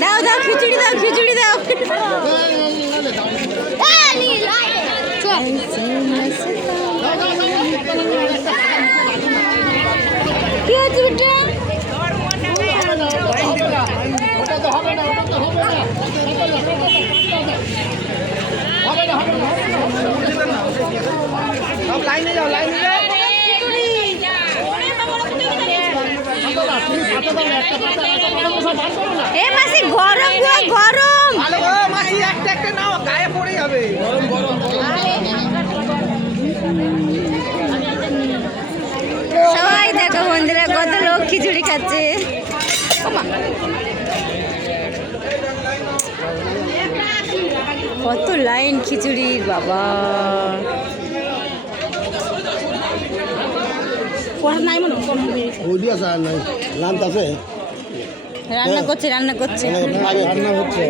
দাও দাও খিচুড়ি দাও খিচুড়ি দাও কি হচ্ছে বেটা লাইনে যাও লাইনে যাও এ মাসি গরম গো গরম ভালো গো মাসি একটা একটা নাও গায়ে পড়ে যাবে সবাই দেখো বন্ধুরা কত লোক খিচুড়ি খাচ্ছে কত লাইন খিচুড়ির বাবা রান্না করছে রান্না করছে রান্না হচ্ছে।